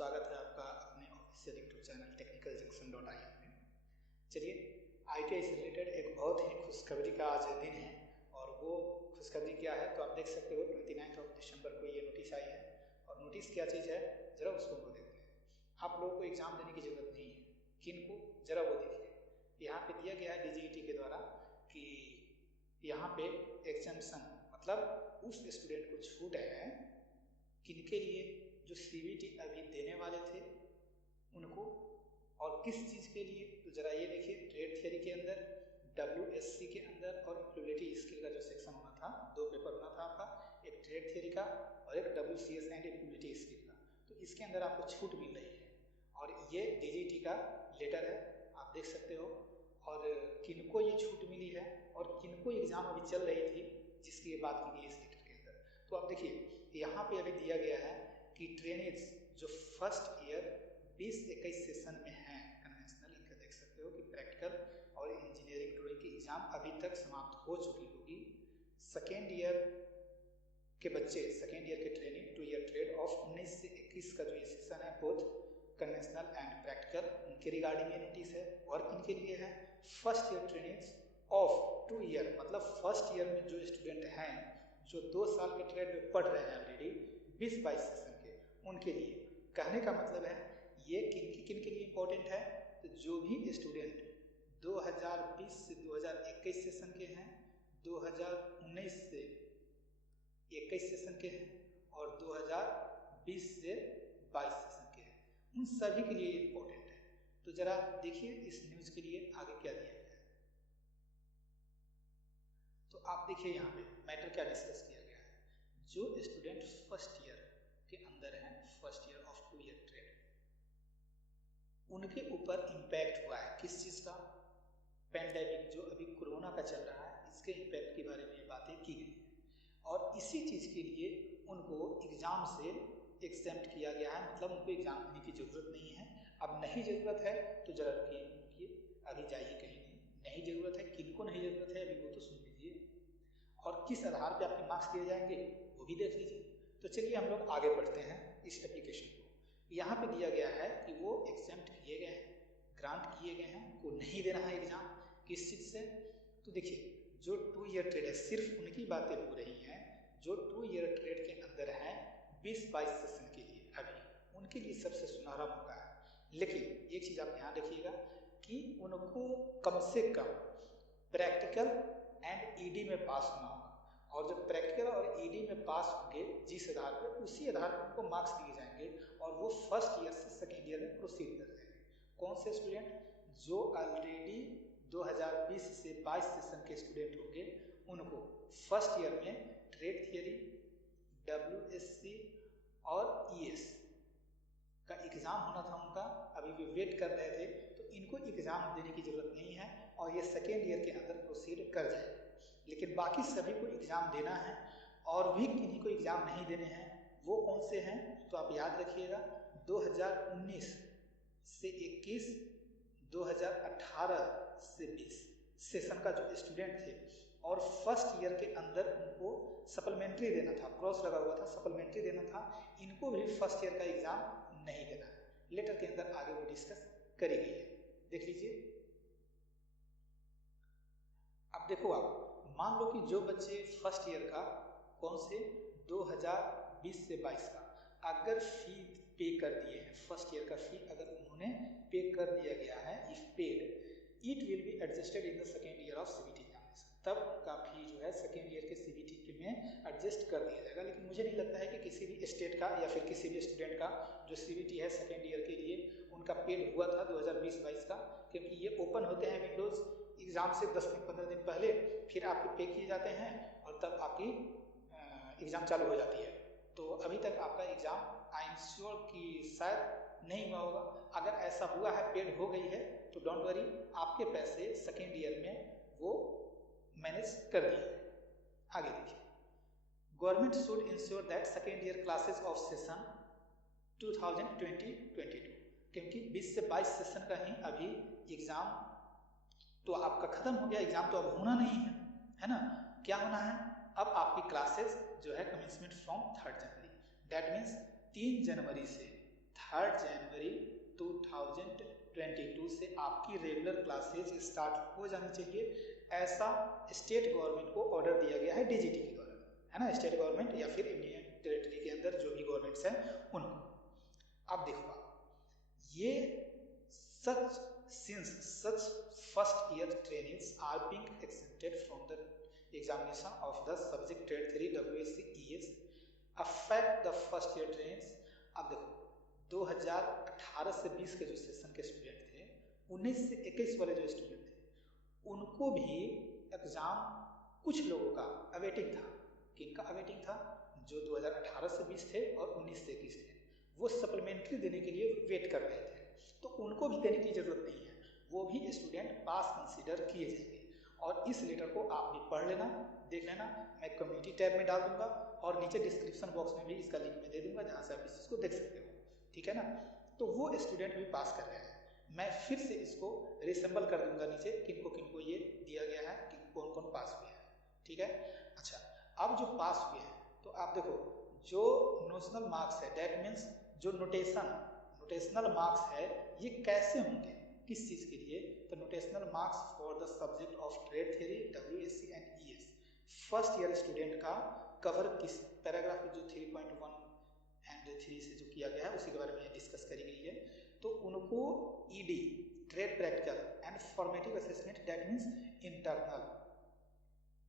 स्वागत है आपका अपने ऑफिशियल यूट्यूब चैनल technicalJunction.in में। चलिए, ITI से रिलेटेड एक बहुत ही खुशखबरी का आज दिन है और वो खुशखबरी क्या है तो आप देख सकते हो 29 दिसंबर को ये नोटिस आई है। और नोटिस क्या चीज़ है ज़रा उसको हम देखते हैं। आप लोगों को एग्ज़ाम देने की ज़रूरत नहीं है, किनको ज़रा वो देखिए। यहाँ पे दिया गया है DGET के द्वारा कि यहाँ पे एग्जाम्शन मतलब उस स्टूडेंट को छूट है किनके लिए जो CBT अभी देने वाले थे उनको, और किस चीज़ के लिए तो ज़रा ये देखिए। ट्रेड थियरी के अंदर, WSC के अंदर और एम्प्लॉयबिलिटी स्किल का जो सेक्शन होना था, दो पेपर होना था आपका, एक ट्रेड थियरी का और एक WCS एंड एम्प्लॉयबिलिटी स्किल का। तो इसके अंदर आपको छूट मिल रही है और ये DGET का लेटर है, आप देख सकते हो। और किनको ये छूट मिली है और किनको एग्ज़ाम अभी चल रही थी जिसकी ये बात की गई इस लेटर के अंदर। तो आप देखिए यहाँ पे अभी दिया गया है कि ट्रेनिज जो फर्स्ट ईयर 20-21 सेशन में हैं कन्वेंशनल, इनका देख सकते हो कि प्रैक्टिकल और इंजीनियरिंग ड्राइंग की एग्जाम अभी तक समाप्त हो चुकी होगी। सेकेंड ईयर के बच्चे, सेकेंड ईयर के ट्रेनिंग 2 ईयर ट्रेड ऑफ 19 से 21 का जो ये सेशन है बोथ कन्वेंशनल एंड प्रैक्टिकल, उनके रिगार्डिंग ये नोटिस है। और इनके लिए है first year trainings of 2 year, मतलब फर्स्ट ईयर में जो स्टूडेंट हैं जो 2 साल के ट्रेड में पढ़ रहे हैं ऑलरेडी 20-22 सेशन के, उनके लिए। कहने का मतलब है ये किन के लिए इम्पोर्टेंट है तो जो भी स्टूडेंट 2020 से 2021 सेशन के हैं, 2019 से 21 सेशन के हैं और 2020 से 22 सेशन के हैं, उन सभी के लिए इम्पोर्टेंट है। तो जरा देखिए इस न्यूज़ के लिए आगे क्या दिया गया है। तो आप देखिए यहाँ पे मैटर क्या डिस्कस किया गया है। जो स्टूडेंट फर्स्ट ईयर के अंदर हैं, first year of 2 year trade, उनके ऊपर इम्पैक्ट हुआ है किस चीज़ का, पेंडेमिक जो अभी कोरोना का चल रहा है, इसके इम्पैक्ट के बारे में बातें की गई है। और इसी चीज़ के लिए उनको एग्ज़ाम से एग्जेम्प्ट किया गया है, मतलब उनको एग्ज़ाम देने की ज़रूरत नहीं है। अब नहीं ज़रूरत है तो जरा रुकिए, अभी जाइए कहीं नहीं ज़रूरत है, किनको नहीं ज़रूरत है अभी वो तो सुन लीजिए, और किस आधार पे आपके मार्क्स दिए जाएंगे वो भी देख लीजिए। तो चलिए हम लोग आगे बढ़ते हैं इस एप्लीकेशन को। यहाँ पे दिया गया है कि वो एग्जेम्प्ट किए गए हैं, ग्रांट किए गए हैं, उनको नहीं देना है एग्ज़ाम। किस चीज़ से तो देखिए, जो 2 ईयर ट्रेड है सिर्फ उनकी बातें हो रही हैं जो 2 ईयर ट्रेड के अंदर हैं 20-22 सेशन के लिए, अभी उनके लिए सबसे सुनहरा मौका है। लेकिन एक चीज़ आप ध्यान रखिएगा कि उनको कम से कम प्रैक्टिकल एंड ED में पास होना होगा, और जब प्रैक्टिकल और ED में पास होंगे जिस आधार पर, उसी आधार पर उनको मार्क्स दिए जाएंगे और वो फर्स्ट ईयर से सेकेंड ईयर में प्रोसीड कर जाएंगे। कौन से स्टूडेंट जो ऑलरेडी 2020 से 22 सेशन के स्टूडेंट होंगे उनको फर्स्ट ईयर में ट्रेड थियरी, WSC और ES का एग्ज़ाम होना था उनका, अभी वे वेट कर रहे थे, तो इनको एग्ज़ाम देने की ज़रूरत नहीं है और ये सेकेंड ईयर के अंदर प्रोसीड कर जाएंगे। लेकिन बाकी सभी को एग्ज़ाम देना है और भी किन्हीं को एग्ज़ाम नहीं देने हैं। वो कौन से हैं तो आप याद रखिएगा, 2019 से 21, 2018 से 20 सेशन का जो स्टूडेंट थे और फर्स्ट ईयर के अंदर उनको सप्लीमेंट्री देना था, क्रॉस लगा हुआ था, सप्लीमेंट्री देना था, इनको भी फर्स्ट ईयर का एग्ज़ाम नहीं देना है। लेटर के अंदर आगे वो डिस्कस करी गई है, देख लीजिए। अब देखो, आप मान लो कि जो बच्चे फर्स्ट ईयर का, कौन से 2020 से 22 का, अगर फी पे कर दिए हैं, फर्स्ट ईयर का फी अगर उन्होंने पे कर दिया गया है, if paid, it will be adjusted in the second year of CBT examination, तब उनका फी जो है सेकेंड ईयर के CBT में एडजस्ट कर दिया जाएगा। लेकिन मुझे नहीं लगता है कि किसी भी स्टेट का या फिर किसी भी स्टूडेंट का जो CBT है सेकेंड ईयर के लिए उनका पेड हुआ था 2020-22 का, क्योंकि ये ओपन होते हैं विंडोज़ एग्ज़ाम से 10-15 दिन पहले, फिर आपके पे किए जाते हैं और तब आपकी एग्ज़ाम चालू हो जाती है। तो अभी तक आपका एग्ज़ाम आई एम श्योर कि शायद नहीं हुआ होगा। अगर ऐसा हुआ है, पेड हो गई है, तो डोंट वरी, आपके पैसे सेकेंड ईयर में वो मैनेज कर दिए हैं। आगे देखिए, government should ensure that second year classes of session 2020-22, क्योंकि 20 से 22 सेशन का ही अभी एग्ज़ाम तो आपका ख़त्म हो गया, एग्ज़ाम तो अब होना नहीं है ना। क्या होना है, अब आपकी क्लासेस जो है commencement from 3 January, that means 3 जनवरी से 3 जनवरी 2022 से आपकी रेगुलर क्लासेज स्टार्ट हो जानी चाहिए, ऐसा स्टेट गवर्नमेंट को ऑर्डर दिया गया है डीजीटी के द्वारा, है ना। स्टेट गवर्नमेंट या फिर इंडियन टेरिटरी के अंदर जो भी गवर्नमेंट्स हैं उनको। अब देखो ये such first year trainees are being exempted from the examination of the subject trade theory WSC ES affect the first year trainees। अब देखो 2018 से 20 के जो सेशन के स्टूडेंट थे, 19 से 21 वाले जो स्टूडेंट थे उनको भी एग्जाम कुछ लोगों का अवेटिंग था। किनका अवेटिंग था? जो 2018 से 20 थे और 19 से 21 थे, वो सप्लीमेंट्री देने के लिए वेट कर रहे थे, तो उनको भी देने की जरूरत नहीं है, वो भी स्टूडेंट पास कंसीडर किए जाएंगे। और इस लेटर को आप भी पढ़ लेना, देख लेना, मैं कम्युनिटी टैब में डाल दूंगा और नीचे डिस्क्रिप्शन बॉक्स में भी इसका लिंक में दे दूंगा, जहां से आप इस चीज को देख सकते हो, ठीक है ना। तो वो स्टूडेंट भी पास कर रहे हैं, मैं फिर से इसको रिसेंबल कर दूंगा नीचे किनको ये दिया गया है कि कौन कौन पास हुए हैं, ठीक है। अच्छा, अब जो पास हुए हैं तो आप देखो जो नोशनल मार्क्स है, दैट मीन्स जो नोटेशनल मार्क्स है ये कैसे होंगे, किस चीज के लिए? तो notional marks for the subject of trade theory WSC and ES first year student का कवर किस पैराग्राफ जो 3.1 एंड 3 से जो किया गया है उसी के बारे में डिस्कस करी गई है। तो उनको ED trade practical and formative assessment that means internal,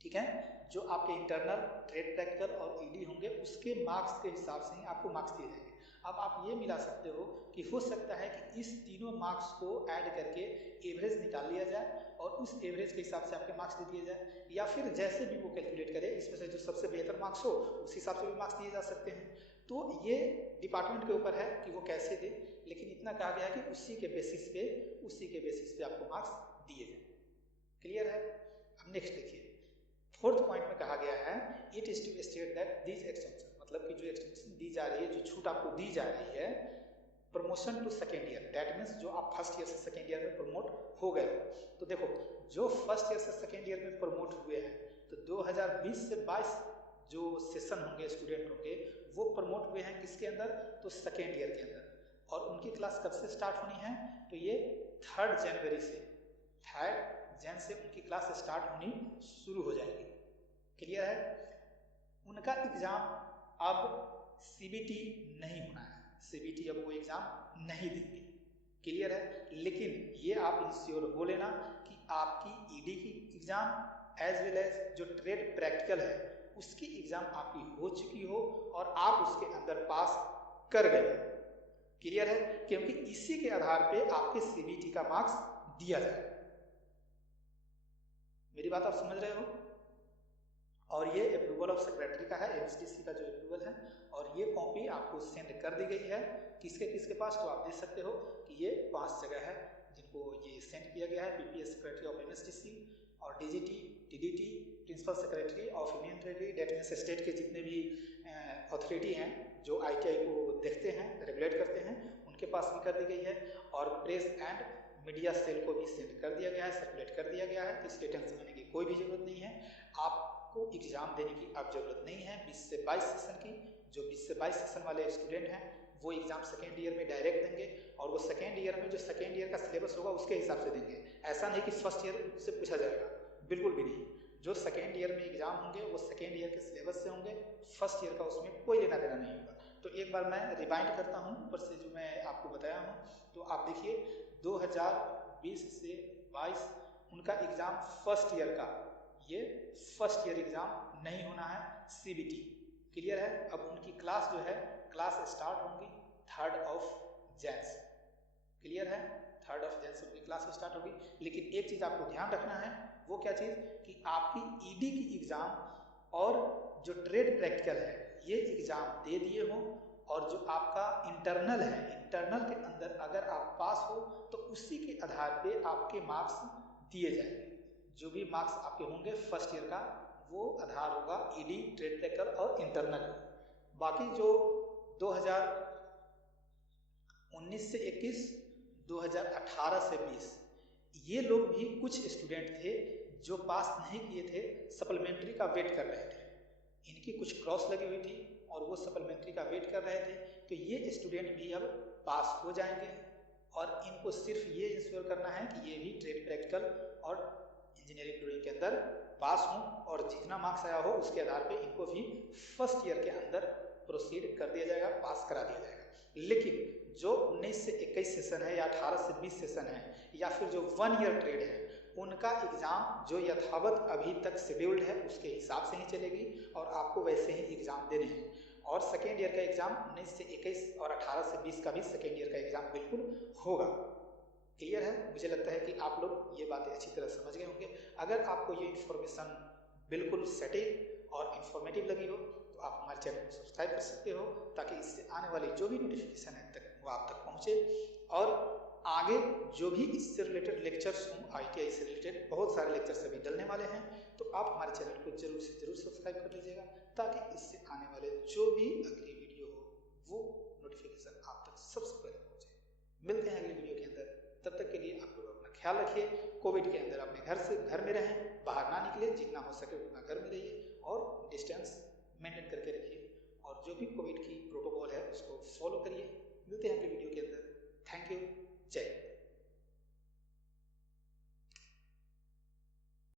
ठीक है, जो आपके इंटरनल ट्रेड प्रैक्टिकल और ED होंगे उसके मार्क्स के हिसाब से ही आपको मार्क्स दिए जाएंगे। अब आप ये मिला सकते हो कि हो सकता है कि इस तीनों मार्क्स को ऐड करके एवरेज निकाल लिया जाए और उस एवरेज के हिसाब से आपके मार्क्स दे दिए जाए, या फिर जैसे भी वो कैलकुलेट करे इसमें से जो सबसे बेहतर मार्क्स हो उस हिसाब से भी मार्क्स दिए जा सकते हैं। तो ये डिपार्टमेंट के ऊपर है कि वो कैसे दे, लेकिन इतना कहा गया है कि उसी के बेसिस पे आपको मार्क्स दिए जाए। क्लियर है? अब नेक्स्ट देखिए, फोर्थ पॉइंट में कहा गया है it is to state that these extension, मतलब कि जो एक्सटेंशन दी जा रही है, जो छूट आपको दी जा रही है, promotion to second year, that means जो आप फर्स्ट ईयर से सेकेंड ईयर में प्रमोट हो गए। तो देखो जो फर्स्ट ईयर से सेकेंड ईयर में प्रमोट हुए हैं, तो 2020 से 22 जो सेशन होंगे स्टूडेंटों के, वो प्रमोट हुए हैं किसके अंदर? तो सेकेंड ईयर के अंदर। और उनकी क्लास कब से स्टार्ट होनी है? तो ये 3 जनवरी से, 3 जन से उनकी क्लास स्टार्ट होनी शुरू हो जाएगी। क्लियर है? उनका एग्जाम अब CBT नहीं होना है, CBT अब वो एग्जाम नहीं देंगे। क्लियर है? लेकिन ये आप इंश्योर हो लेना कि आपकी ED की एग्जाम एज वेल एज जो ट्रेड प्रैक्टिकल है उसकी एग्जाम आपकी हो चुकी हो और आप उसके अंदर पास कर गए। क्लियर है? क्योंकि इसी के आधार पे आपके CBT का मार्क्स दिया जाए। मेरी बात आप समझ रहे हो? और ये अप्रूवल ऑफ सेक्रेटरी का है, MSTC का जो अप्रूवल है, और ये कॉपी आपको सेंड कर दी गई है किसके पास? तो आप देख सकते हो कि ये 5 जगह है जिनको ये सेंड किया गया है, PPS सेक्रेटरी ऑफ MSTC और DGT, TDT, principal secretary of union territory, that means state के जितने भी अथॉरिटी हैं जो ITI को देखते हैं, रेगुलेट करते हैं, उनके पास भी कर दी गई है। और प्रेस एंड मीडिया सेल को भी सेंड कर दिया गया है, सर्कुलेट कर दिया गया है, तो इसलिए टेंशन लेने की कोई भी जरूरत नहीं है। आपको एग्जाम देने की अब जरूरत नहीं है 20 से 22 सेशन की। जो 20 से 22 सेशन वाले स्टूडेंट हैं वो एग्जाम सेकेंड ईयर में डायरेक्ट देंगे, और वो सेकेंड ईयर में जो सेकेंड ईयर का सिलेबस होगा उसके हिसाब से देंगे। ऐसा नहीं कि फर्स्ट ईयर से पूछा जाएगा, बिल्कुल भी नहीं। जो सेकेंड ईयर में एग्जाम होंगे वो सेकेंड ईयर के सिलेबस से होंगे, फर्स्ट ईयर का उसमें कोई लेना देना नहीं होगा। तो एक बार मैं रिमाइंड करता हूँ ऊपर से जो मैं आपको बताया हूँ, तो आप देखिए 2020 से 22 उनका एग्जाम फर्स्ट ईयर का, ये फर्स्ट ईयर एग्जाम नहीं होना है, CBT। क्लियर है? अब उनकी क्लास जो है, क्लास स्टार्ट होंगी 3 जन से। क्लियर है? 3 जन से उनकी क्लास स्टार्ट होगी। लेकिन एक चीज आपको ध्यान रखना है, वो क्या चीज? कि आपकी ED की एग्जाम और जो ट्रेड प्रैक्टिकल है ये एग्जाम दे दिए हो, और जो आपका इंटरनल है, इंटरनल के अंदर अगर आप पास हो तो उसी के आधार पे आपके मार्क्स दिए जाएंगे। जो भी मार्क्स आपके होंगे फर्स्ट ईयर का, वो आधार होगा ED, ट्रेड प्रैक्टिकल और इंटरनल। बाकी जो 2019 से 21, 2018 से 20, ये लोग भी कुछ स्टूडेंट थे जो पास नहीं किए थे, सप्लीमेंट्री का वेट कर रहे थे। इनकी कुछ क्रॉस लगी हुई थी और वो सप्लीमेंट्री का वेट कर रहे थे, तो ये स्टूडेंट भी अब पास हो जाएंगे। और इनको सिर्फ ये इंश्योर करना है कि ये भी ट्रेड प्रैक्टिकल और इंजीनियरिंग ड्राइंग के अंदर पास हों, और जितना मार्क्स आया हो उसके आधार पे इनको भी फर्स्ट ईयर के अंदर प्रोसीड कर दिया जाएगा, पास करा दिया जाएगा। लेकिन जो 19 से 21 सेशन है या 18 से 20 सेशन है या फिर जो 1 ईयर ट्रेड है, उनका एग्जाम जो यथावत अभी तक शेड्यूल्ड है उसके हिसाब से ही चलेगी और आपको वैसे ही एग्जाम देने हैं। और सेकेंड ईयर का एग्जाम 19 से 21 और 18 से 20 का भी सेकेंड ईयर का एग्जाम बिल्कुल होगा। क्लियर है? मुझे लगता है कि आप लोग ये बातें अच्छी तरह समझ गए होंगे। अगर आपको ये इन्फॉर्मेशन बिल्कुल सटीक और इन्फॉर्मेटिव लगी हो तो आप हमारे चैनल को सब्सक्राइब कर सकते हो, ताकि इससे आने वाली जो भी नोटिफिकेशन है तक वो आप तक पहुँचे। और आगे जो भी इससे रिलेटेड लेक्चर्स हों, ITI से रिलेटेड बहुत सारे लेक्चर्स अभी डलने वाले हैं, तो आप हमारे चैनल को जरूर से जरूर सब्सक्राइब कर लीजिएगा, ताकि इससे आने वाले जो भी अगली वीडियो हो वो नोटिफिकेशन आप तक सबसे पहले पहुँचे। मिलते हैं अगली वीडियो के अंदर, तब तक के लिए आप लोग अपना ख्याल रखिए। कोविड के अंदर अपने घर में रहें, बाहर ना निकले, जितना हो सके उतना घर में रहिए और डिस्टेंस मेंटेन करके रखिए, और जो भी कोविड की प्रोटोकॉल है उसको फॉलो करिए। मिलते हैं अगली वीडियो।